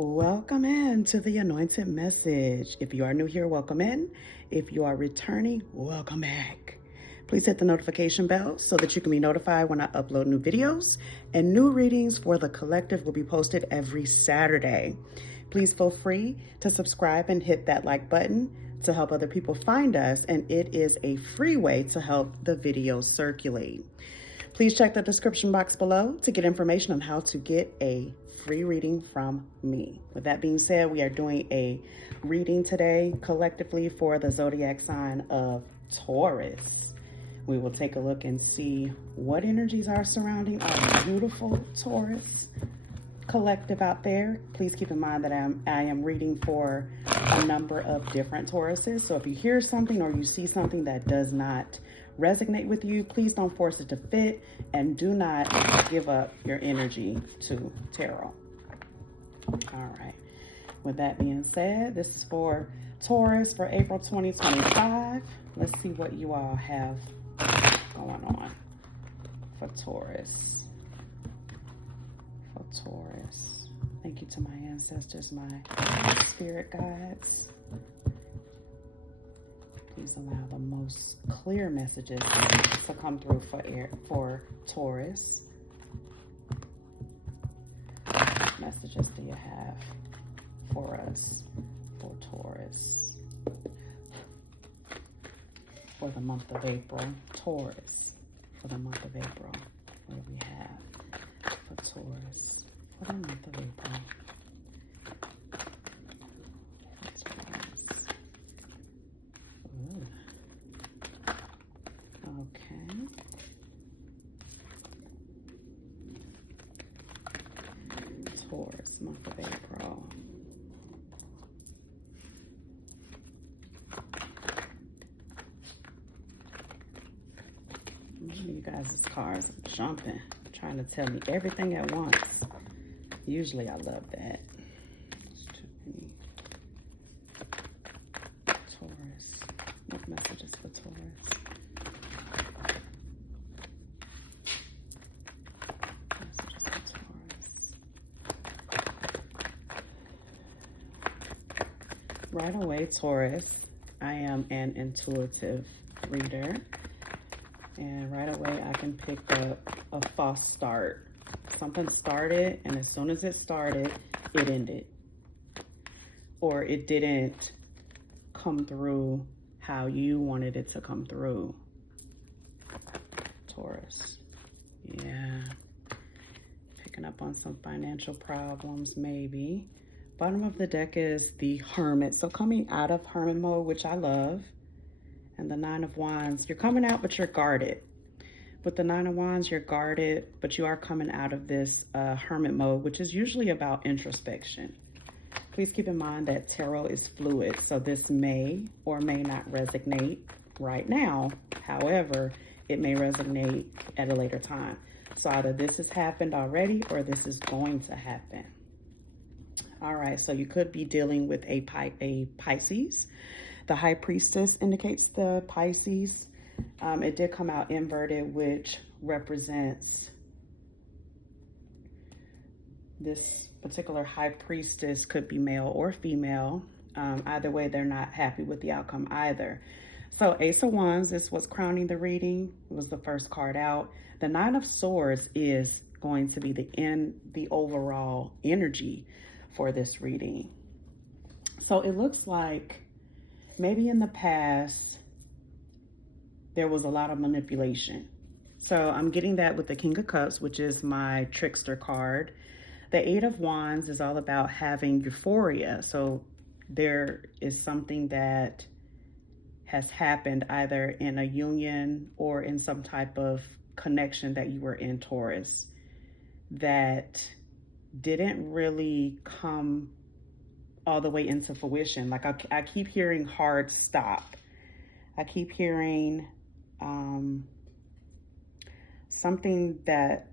Welcome in to the Anointed Message. If you are new here, welcome in. If you are returning, welcome back. Please hit the notification bell so that you can be notified when I upload new videos, and new readings for the collective will be posted every Saturday. Please feel free to subscribe and hit that like button to help other people find us, and it is a free way to help the videos circulate. Please check the description box below to get information on how to get a free reading from me. With that being said, we are doing a reading today collectively for the zodiac sign of Taurus. We will take a look and see what energies are surrounding our beautiful Taurus collective out there. Please keep in mind that I am reading for a number of different Tauruses. So if you hear something or you see something that does not resonate with you, please don't force it to fit, and do not give up your energy to tarot. All right. With that being said, this is for Taurus for April 2025. Let's see what you all have going on for Taurus. Taurus. Thank you to my ancestors, my spirit guides. Please allow the most clear messages to come through for Taurus. What messages do you have for us for Taurus for the month of April? Taurus for the month of April. What do we have for Taurus for the month of April? Okay. Taurus, month of April. You guys' cards are jumping, trying to tell me everything at once. Usually I love that. Taurus. What messages for Taurus? Messages for Taurus. Right away, Taurus, I am an intuitive reader. And right away, I can pick up a false start. Something started, and as soon as it started, it ended. Or it didn't come through how you wanted it to come through. Taurus. Yeah. Picking up on some financial problems, maybe. Bottom of the deck is the Hermit. So coming out of Hermit mode, which I love. And the Nine of Wands, you're coming out, but you're guarded. With the Nine of Wands, you're guarded, but you are coming out of this Hermit mode, which is usually about introspection. Please keep in mind that tarot is fluid, so this may or may not resonate right now. However, it may resonate at a later time. So either this has happened already or this is going to happen. All right, so you could be dealing with a Pisces. The High Priestess indicates the Pisces. It did come out inverted, which represents this particular High Priestess could be male or female. Either way, they're not happy with the outcome either. So Ace of Wands is what's crowning the reading. It was the first card out. The Nine of Swords is going to be the overall energy for this reading. So it looks like maybe in the past, there was a lot of manipulation. So I'm getting that with the King of Cups, which is my trickster card. The Eight of Wands is all about having euphoria. So there is something that has happened either in a union or in some type of connection that you were in, Taurus, that didn't really come all the way into fruition. Like I keep hearing hard stop. I keep hearing something that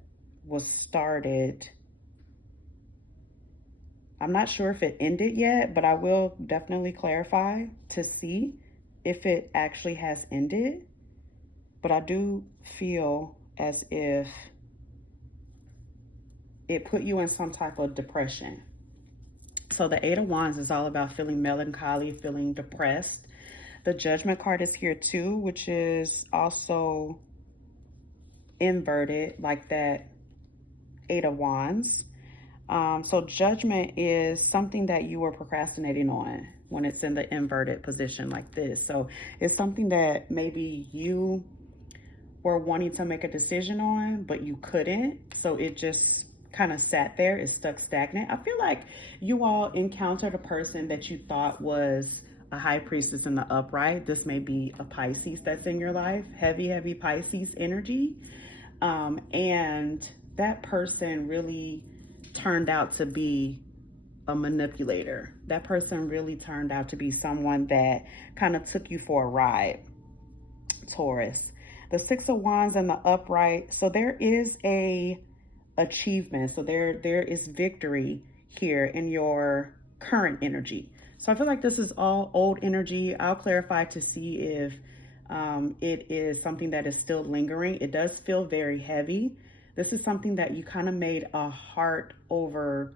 was started. I'm not sure if it ended yet, but I will definitely clarify to see if it actually has ended. But I do feel as if it put you in some type of depression. So the Eight of Wands is all about feeling melancholy, feeling depressed. The Judgment card is here too, which is also inverted like that Eight of Wands. So Judgment is something that you were procrastinating on when it's in the inverted position like this. So it's something that maybe you were wanting to make a decision on, but you couldn't. So it just kind of sat there, it's stuck stagnant. I feel like you all encountered a person that you thought was a high priestess in the upright. This may be a Pisces that's in your life, heavy Pisces energy. And that person really turned out to be a manipulator. That person really turned out to be someone that kind of took you for a ride, Taurus. The Six of Wands and the upright. So there is a achievement. So there is victory here in your current energy. So I feel like this is all old energy. I'll clarify to see if it is something that is still lingering. It does feel very heavy. This is something that you kind of made a heart over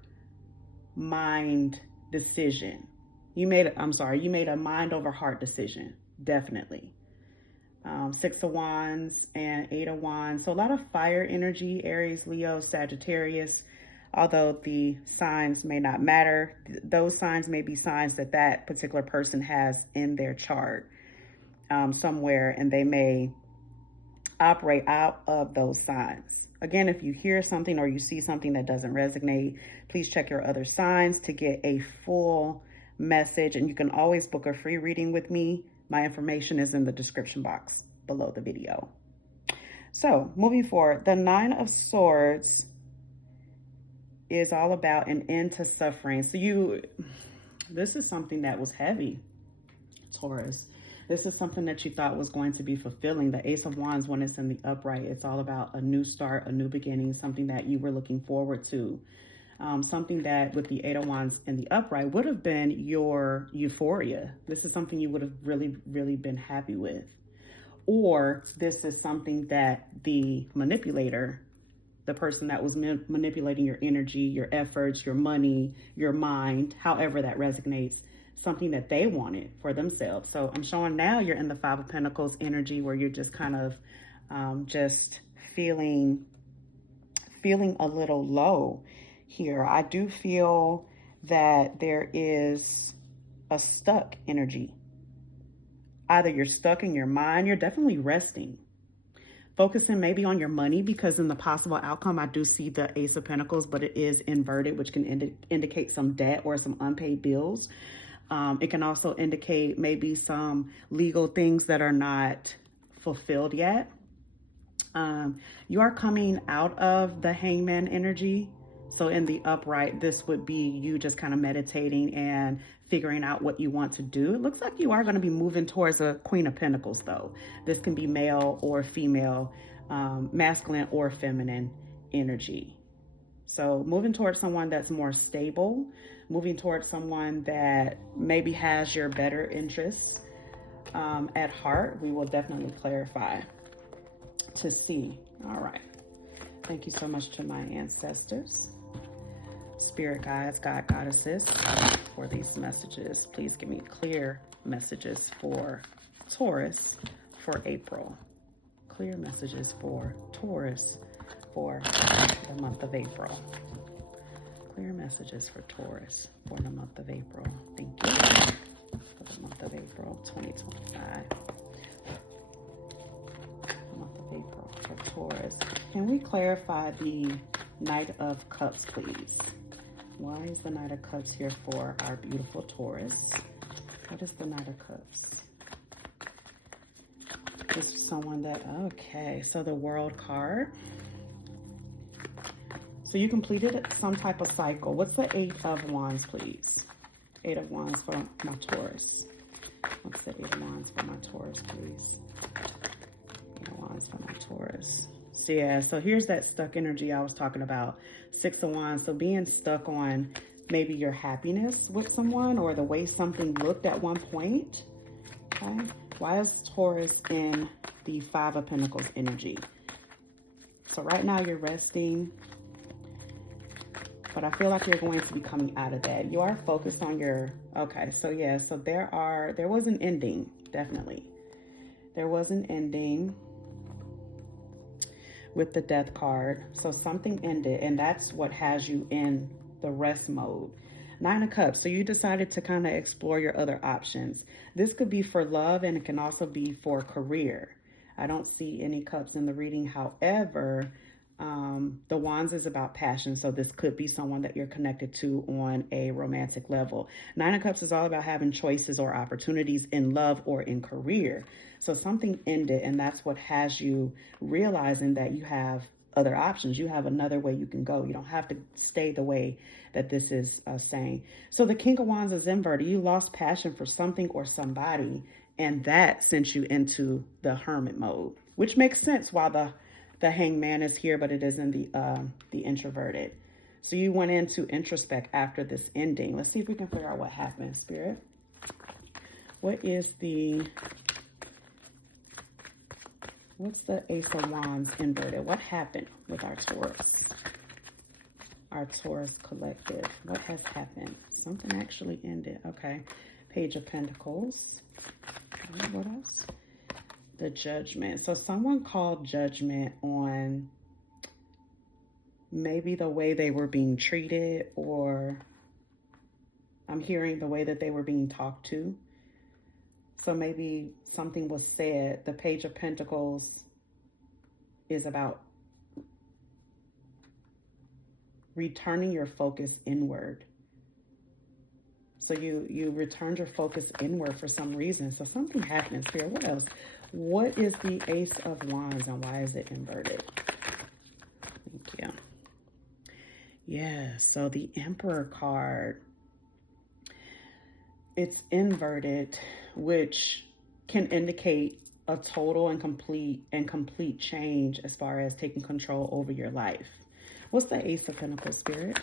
mind decision. You made a mind over heart decision, definitely. Six of Wands and Eight of Wands. So a lot of fire energy, Aries, Leo, Sagittarius. Although the signs may not matter, those signs may be signs that that particular person has in their chart somewhere, and they may operate out of those signs. Again, if you hear something or you see something that doesn't resonate, please check your other signs to get a full message. And you can always book a free reading with me. My information is in the description box below the video. So moving forward, the Nine of Swords is all about an end to suffering. So this is something that was heavy, Taurus. This is something that you thought was going to be fulfilling. The Ace of Wands, when it's in the upright, it's all about a new start, a new beginning, something that you were looking forward to. Something that with the Eight of Wands in the upright would have been your euphoria. This is something you would have really been happy with. Or this is something that the manipulator, the person that was manipulating your energy, your efforts, your money, your mind, however that resonates, something that they wanted for themselves. So I'm showing now you're in the Five of Pentacles energy, where you're just kind of just feeling a little low here. I do feel that there is a stuck energy. Either you're stuck in your mind, you're definitely resting. Focusing maybe on your money, because in the possible outcome, I do see the Ace of Pentacles, but it is inverted, which can indicate some debt or some unpaid bills. It can also indicate maybe some legal things that are not fulfilled yet. You are coming out of the Hangman energy. So in the upright, this would be you just kind of meditating and figuring out what you want to do. It looks like you are going to be moving towards a Queen of Pentacles, though. This can be male or female, masculine or feminine energy. So moving towards someone that's more stable, moving towards someone that maybe has your better interests at heart. We will definitely clarify to see. All right. Thank you so much to my ancestors, spirit guides, God, goddesses, for these messages. Please give me clear messages for Taurus for April. Clear messages for Taurus for the month of April. Clear messages for Taurus for the month of April. Thank you. For the month of April 2025. Month of April for Taurus. Can we clarify the Knight of Cups, please? Why is the Knight of Cups here for our beautiful Taurus? What is the Knight of Cups? This is someone that, okay, so the World card. So you completed some type of cycle. What's the Eight of Wands, please? Eight of Wands for my Taurus. What's the Eight of Wands for my Taurus, please? Eight of Wands for my Taurus. So yeah, so here's that stuck energy I was talking about. Six of Wands. So being stuck on maybe your happiness with someone or the way something looked at one point. Okay. Why is Taurus in the Five of Pentacles energy? So right now you're resting. But I feel like you're going to be coming out of that. You are focused on your, okay, so yeah, so there was an ending, definitely. There was an ending with the death card. So something ended, and that's what has you in the rest mode. Nine of Cups. So you decided to kind of explore your other options. This could be for love, and it can also be for career. I don't see any cups in the reading. However, the Wands is about passion. So this could be someone that you're connected to on a romantic level. Nine of Cups is all about having choices or opportunities in love or in career. So something ended, and that's what has you realizing that you have other options. You have another way you can go. You don't have to stay the way that this is saying. So the King of Wands is inverted. You lost passion for something or somebody, and that sent you into the hermit mode, which makes sense why the Hangman is here, but it is in the introverted. So you went into introspect after this ending. Let's see if we can figure out what happened, Spirit. What's the Ace of Wands inverted? What happened with our Taurus? Our Taurus collective. What has happened? Something actually ended. Okay. Page of Pentacles. What else? The Judgment. So someone called judgment on maybe the way they were being treated, or I'm hearing the way that they were being talked to. So maybe something was said. The Page of Pentacles is about returning your focus inward. So you returned your focus inward for some reason. So something happened here. What else? What is the Ace of Wands and why is it inverted? Thank you. Yeah, so the Emperor card, it's inverted, which can indicate a total and complete change as far as taking control over your life. What's the Ace of Pentacles, Spirit?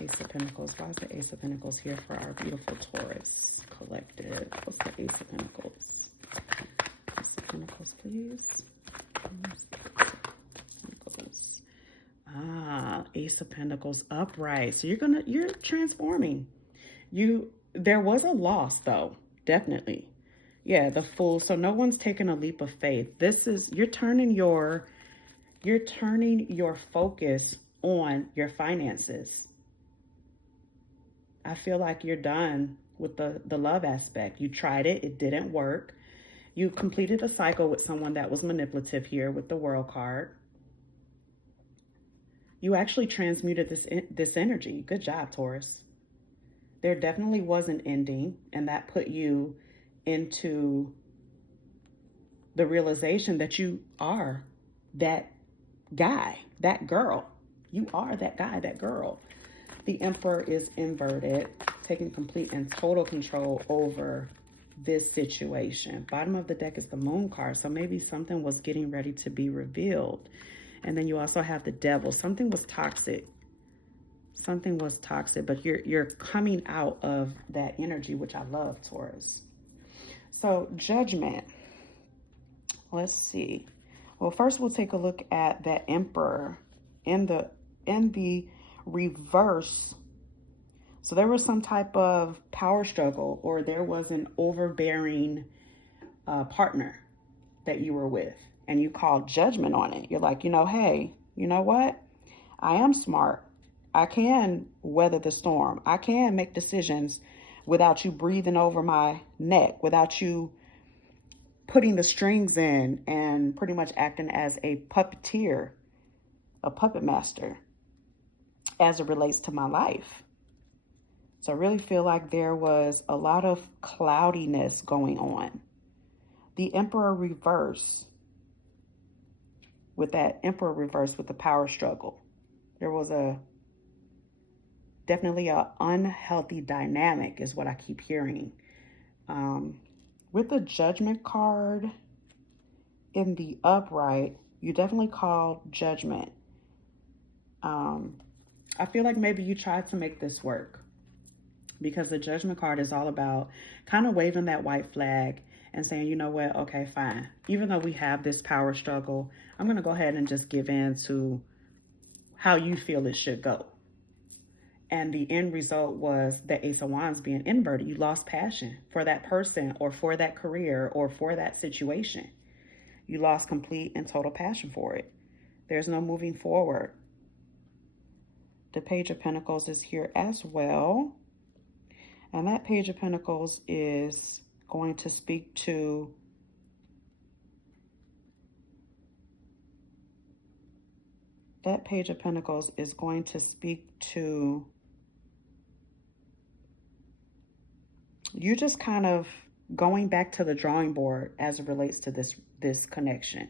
Ace of Pentacles. Why is the Ace of Pentacles here for our beautiful Taurus collective? What's the Ace of Pentacles? Ace of Pentacles, please. Pentacles. Ace of Pentacles upright. So you're transforming. There was a loss though, definitely. Yeah, the Fool. So no one's taking a leap of faith. You're turning your focus on your finances. I feel like you're done with the love aspect. You tried it, it didn't work. You completed a cycle with someone that was manipulative here with the World card. You actually transmuted this energy. Good job, Taurus. There definitely was an ending, and that put you into the realization that you are that guy, that girl. You are that guy, that girl. The Emperor is inverted, taking complete and total control over this situation. Bottom of the deck is the Moon card, so maybe something was getting ready to be revealed. And then you also have the Devil. Something was toxic. Something was toxic, but you're coming out of that energy, which I love, Taurus. So Judgment. Let's see. Well, first we'll take a look at that Emperor in the reverse. So there was some type of power struggle, or there was an overbearing partner that you were with, and you called judgment on it. You're like, hey, you know what? I am smart. I can weather the storm. I can make decisions without you breathing over my neck, without you putting the strings in and pretty much acting as a puppeteer, a puppet master as it relates to my life. So I really feel like there was a lot of cloudiness going on. The Emperor reverse, with that Emperor reverse with the power struggle, there was definitely an unhealthy dynamic is what I keep hearing. With the Judgment card in the upright, you definitely called judgment. I feel like maybe you tried to make this work, because the Judgment card is all about kind of waving that white flag and saying, you know what, okay, fine. Even though we have this power struggle, I'm going to go ahead and just give in to how you feel it should go. And the end result was the Ace of Wands being inverted. You lost passion for that person or for that career or for that situation. You lost complete and total passion for it. There's no moving forward. The Page of Pentacles is here as well. And that Page of Pentacles is going to speak to you just kind of going back to the drawing board as it relates to this connection.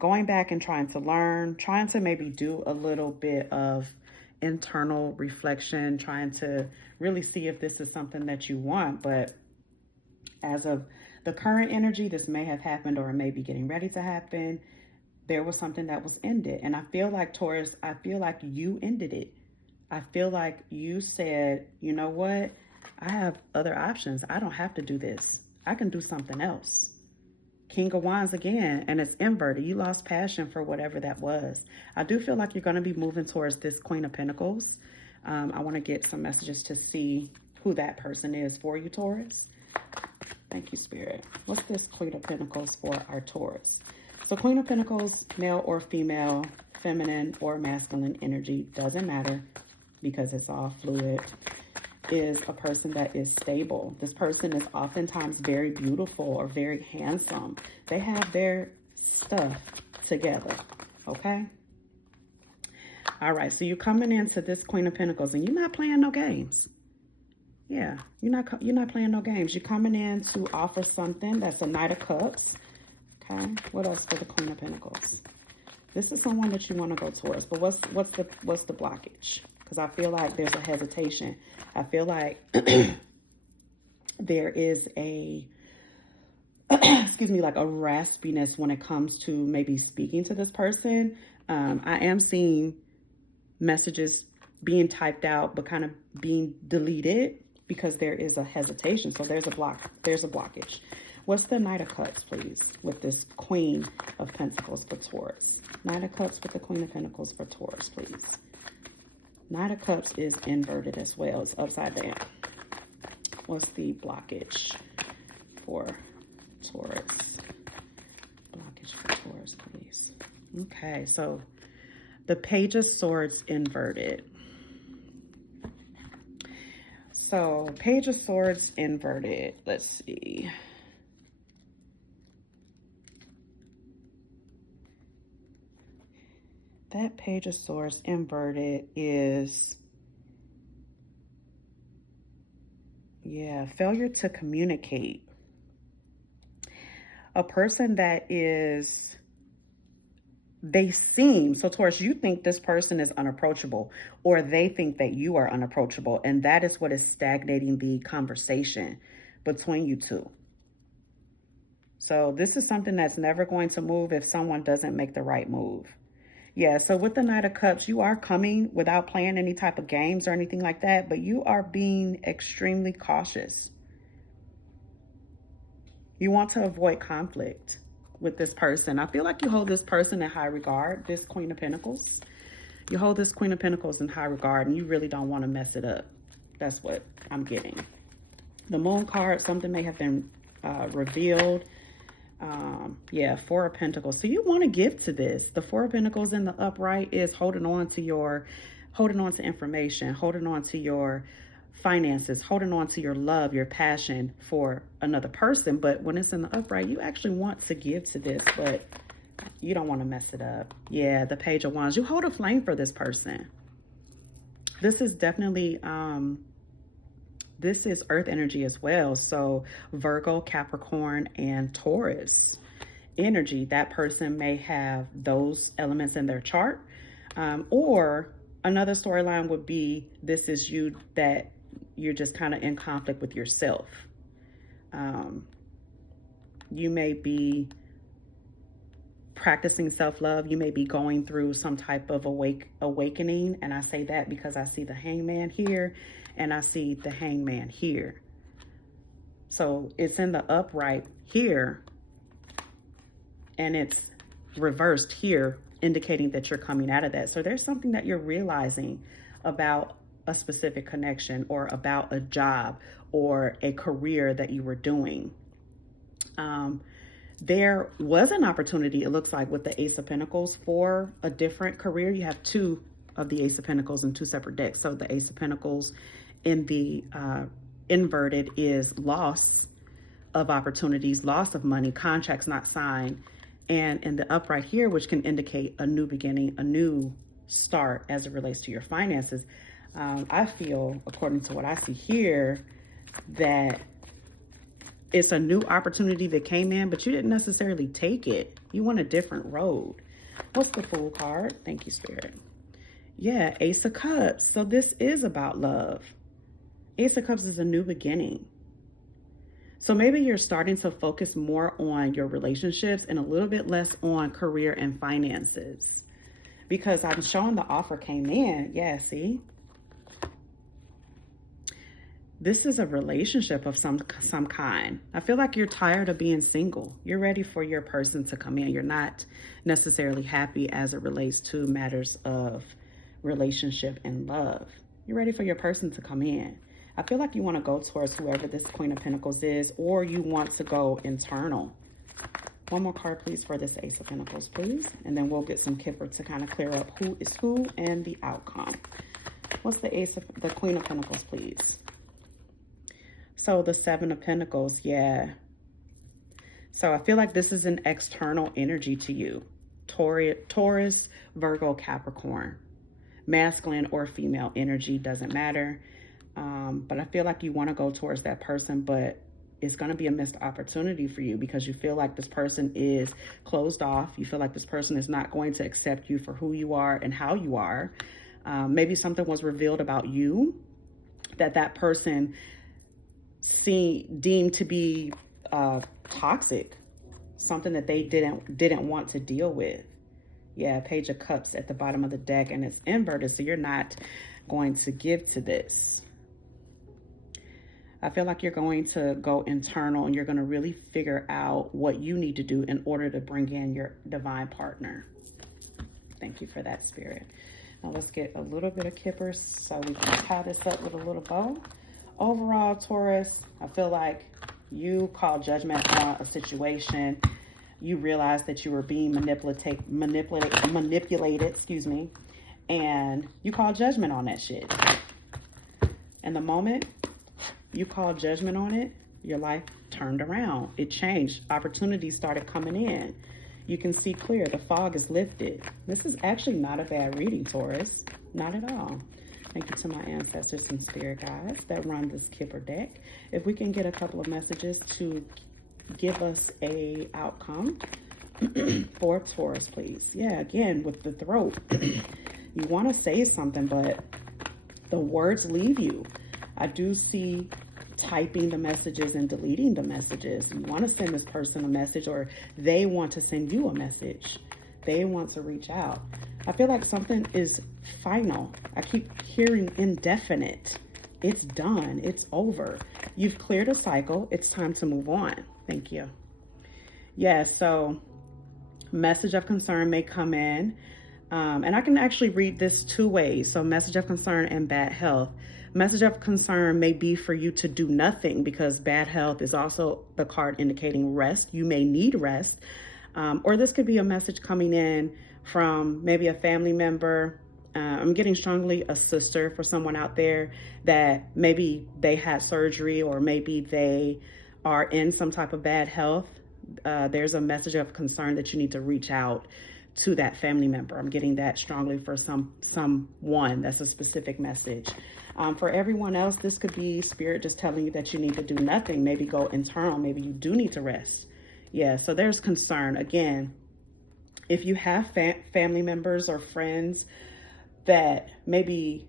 Going back and trying to learn, trying to maybe do a little bit of internal reflection, trying to really see if this is something that you want. But as of the current energy, this may have happened or it may be getting ready to happen. There was something that was ended. And I feel like, Taurus, I feel like you ended it. I feel like you said, you know what? I have other options. I don't have to do this. I can do something else. King of Wands again, and it's inverted. You lost passion for whatever that was. I do feel like you're going to be moving towards this Queen of Pentacles. I want to get some messages to see who that person is for you, Taurus. Thank you, Spirit. What's this Queen of Pentacles for our Taurus? So Queen of Pentacles, male or female, feminine or masculine energy, doesn't matter because it's all fluid, is a person that is stable. This person is oftentimes very beautiful or very handsome. They have their stuff together, okay? All right, so you're coming into this Queen of Pentacles and you're not playing no games. Yeah, you're not playing no games. You're coming in to offer something. That's a Knight of Cups. Okay, what else for the Queen of Pentacles? This is someone that you want to go towards, but what's the blockage? Because I feel like there's a hesitation. I feel like there is a excuse me, like a raspiness when it comes to maybe speaking to this person. I am seeing messages being typed out, but kind of being deleted because there is a hesitation. So there's a blockage. What's the Knight of Cups, please, with this Queen of Pentacles for Taurus? Knight of Cups with the Queen of Pentacles for Taurus, please. Knight of Cups is inverted as well. It's upside down. What's the blockage for Taurus? Blockage for Taurus, please. Okay, so the Page of Swords inverted. So Page of Swords inverted. Let's see. That Page of Swords inverted is, yeah, failure to communicate. A person that is, they seem, so Taurus, you think this person is unapproachable, or they think that you are unapproachable, and that is what is stagnating the conversation between you two. So this is something that's never going to move if someone doesn't make the right move. Yeah, so with the Knight of Cups, you are coming without playing any type of games or anything like that, but you are being extremely cautious. You want to avoid conflict with this person. I feel like you hold this person in high regard, this Queen of Pentacles. You hold this Queen of Pentacles in high regard, and you really don't want to mess it up. That's what I'm getting. The Moon card, something may have been revealed. Yeah, Four of Pentacles. So you want to give to this. The Four of Pentacles in the upright is holding on to information, holding on to your finances, holding on to your love, your passion for another person. But when it's in the upright, you actually want to give to this, but you don't want to mess it up. Yeah, the Page of Wands. You hold a flame for this person. This is definitely this is earth energy as well. So Virgo, Capricorn, and Taurus energy. That person may have those elements in their chart. Or another storyline would be, this is you, that you're just kind of in conflict with yourself. You may be practicing self-love. You may be going through some type of awakening. And I say that because I see the Hangman here and I see the Hangman here. So it's in the upright here and it's reversed here indicating that you're coming out of that. So there's something that you're realizing about a specific connection or about a job or a career that you were doing. There was an opportunity, it looks like, with the Ace of Pentacles for a different career. You have two of the Ace of Pentacles in two separate decks. So the Ace of Pentacles in the inverted is loss of opportunities, loss of money, contracts not signed. And in the upright here, which can indicate a new beginning, a new start as it relates to your finances, I feel, according to what I see here, that it's a new opportunity that came in, but you didn't necessarily take it. You went a different road. What's the Fool card? Thank you, Spirit. Yeah, Ace of Cups. So this is about love. Ace of Cups is a new beginning. So maybe you're starting to focus more on your relationships and a little bit less on career and finances. Because I'm showing the offer came in. Yeah, see? This is a relationship of some kind. I feel like you're tired of being single. You're ready for your person to come in. You're not necessarily happy as it relates to matters of relationship and love. You're ready for your person to come in. I feel like you want to go towards whoever this Queen of Pentacles is, or you want to go internal. One more card, please, for this Ace of Pentacles, please. And then we'll get some Kipper to kind of clear up who is who and the outcome. What's the Queen of Pentacles, please? So the Seven of Pentacles, yeah. So I feel like this is an external energy to you. Taurus, Virgo, Capricorn. Masculine or female energy, doesn't matter. But I feel like you want to go towards that person, but it's going to be a missed opportunity for you because you feel like this person is closed off. You feel like this person is not going to accept you for who you are and how you are. Maybe something was revealed about you that person deemed to be toxic, something that they didn't want to deal with. Yeah, Page of Cups at the bottom of the deck, and it's inverted, so you're not going to give to this. I feel like you're going to go internal and you're going to really figure out what you need to do in order to bring in your divine partner. Thank you for that, Spirit. Now let's get a little bit of Kippers so we can tie this up with a little bow. Overall, Taurus, I feel like you call judgment on a situation. You realize that you were being manipulated, excuse me, and you call judgment on that shit. And the moment you call judgment on it, your life turned around. It changed. Opportunities started coming in. You can see clear. The fog is lifted. This is actually not a bad reading, Taurus. Not at all. Thank you to my ancestors and spirit guides that run this Kipper deck. If we can get a couple of messages to give us a outcome for Taurus, please. Yeah, again, with the throat. You want to say something, but the words leave you. I do see typing the messages and deleting the messages. You want to send this person a message, or they want to send you a message. They want to reach out. I feel like something is final. I keep hearing indefinite. It's done. It's over. You've cleared a cycle. It's time to move on. Thank you. Yeah, so message of concern may come in. And I can actually read this two ways. So message of concern and bad health. Message of concern may be for you to do nothing, because bad health is also the card indicating rest. You may need rest. Or this could be a message coming in from maybe a family member. I'm getting strongly a sister for someone out there that maybe they had surgery, or maybe they are in some type of bad health. There's a message of concern that you need to reach out to that family member. I'm getting that strongly for someone. That's a specific message. For everyone else, this could be spirit just telling you that you need to do nothing. Maybe go internal. Maybe you do need to rest. Yeah, so there's concern. Again, if you have family members or friends that maybe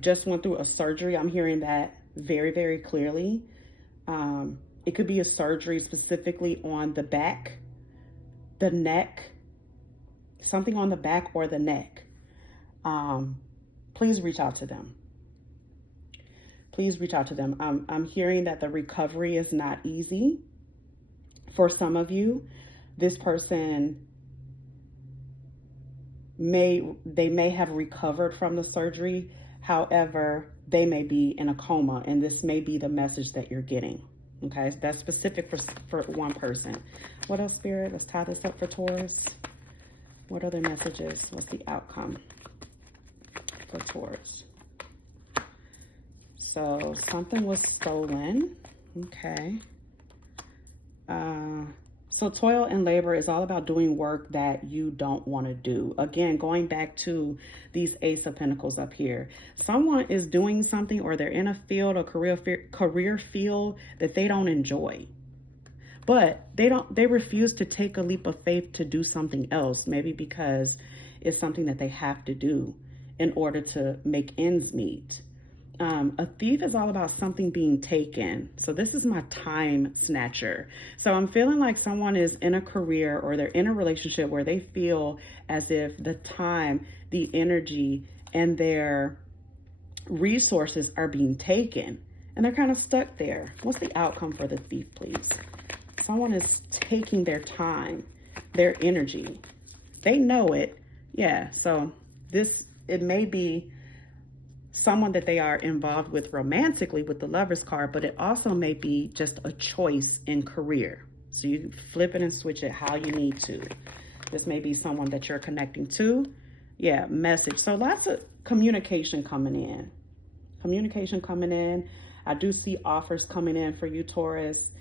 just went through a surgery, I'm hearing that very, very clearly. It could be a surgery specifically on the back, the neck, something on the back or the neck. Please reach out to them. Please reach out to them. I'm hearing that the recovery is not easy for some of you. This person they may have recovered from the surgery. However, they may be in a coma, and this may be the message that you're getting. Okay, that's specific for one person. What else, Spirit? Let's tie this up for Taurus. What other messages? What's the outcome for Taurus? So something was stolen. Okay. So toil and labor is all about doing work that you don't want to do. Again, going back to these Ace of Pentacles up here. Someone is doing something, or they're in a field, a career field that they don't enjoy. But they refuse to take a leap of faith to do something else, maybe because it's something that they have to do in order to make ends meet. A thief is all about something being taken. So this is my time snatcher. So I'm feeling like someone is in a career, or they're in a relationship where they feel as if the time, the energy, and their resources are being taken, and they're kind of stuck there. What's the outcome for the thief, please? Someone is taking their time, their energy. They know it. Yeah, so it may be someone that they are involved with romantically with the Lover's card, but it also may be just a choice in career. So you flip it and switch it how you need to. This may be someone that you're connecting to. Yeah, message. So lots of communication coming in. Communication coming in. I do see offers coming in for you, Taurus.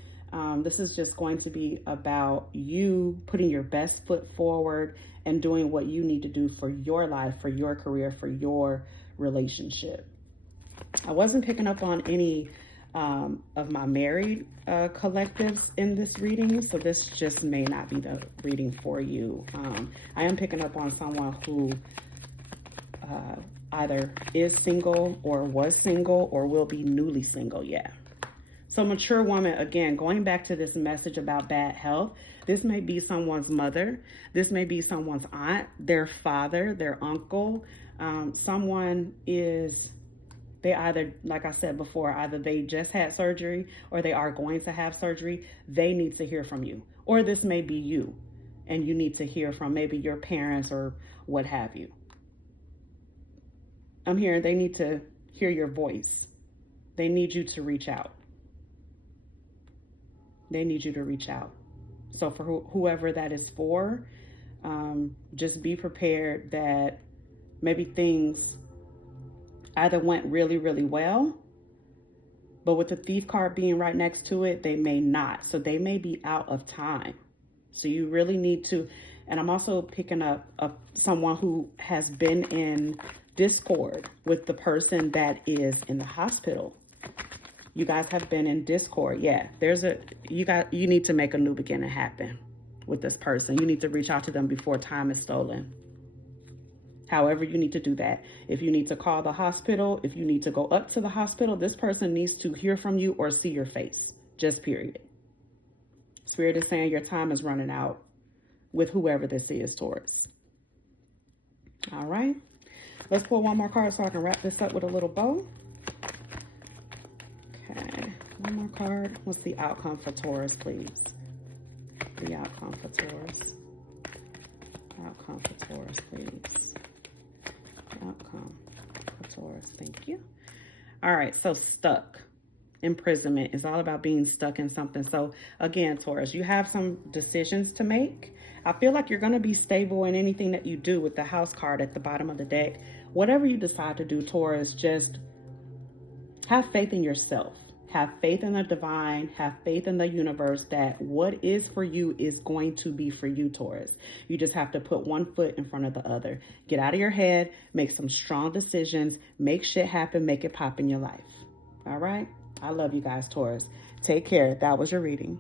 This is just going to be about you putting your best foot forward and doing what you need to do for your life, for your career, for your relationship. I wasn't picking up on any of my married collectives in this reading, so this just may not be the reading for you. I am picking up on someone who either is single or was single or will be newly single. Yeah. So mature woman, again, going back to this message about bad health, this may be someone's mother. This may be someone's aunt, their father, their uncle. Someone is, they either, like I said before, either they just had surgery or they are going to have surgery. They need to hear from you. Or this may be you, and you need to hear from maybe your parents or what have you. I'm hearing they need to hear your voice. They need you to reach out. They need you to reach out. So for whoever that is for, just be prepared that maybe things either went really, really well, but with the thief card being right next to it, they may not. So they may be out of time. So you really need to, and I'm also picking up someone who has been in discord with the person that is in the hospital. You guys have been in discord. Yeah, you need to make a new beginning happen with this person. You need to reach out to them before time is stolen. However, you need to do that. If you need to call the hospital, if you need to go up to the hospital, this person needs to hear from you or see your face. Just period. Spirit is saying your time is running out with whoever this is, Taurus. All right. Let's pull one more card so I can wrap this up with a little bow. Okay, one more card. What's the outcome for Taurus, please? The outcome for Taurus. Outcome for Taurus, please. Outcome for Taurus. Thank you. All right, so stuck. Imprisonment is all about being stuck in something. So again, Taurus, you have some decisions to make. I feel like you're going to be stable in anything that you do with the house card at the bottom of the deck. Whatever you decide to do, Taurus, just have faith in yourself. Have faith in the divine. Have faith in the universe that what is for you is going to be for you, Taurus. You just have to put one foot in front of the other. Get out of your head. Make some strong decisions. Make shit happen. Make it pop in your life. All right? I love you guys, Taurus. Take care. That was your reading.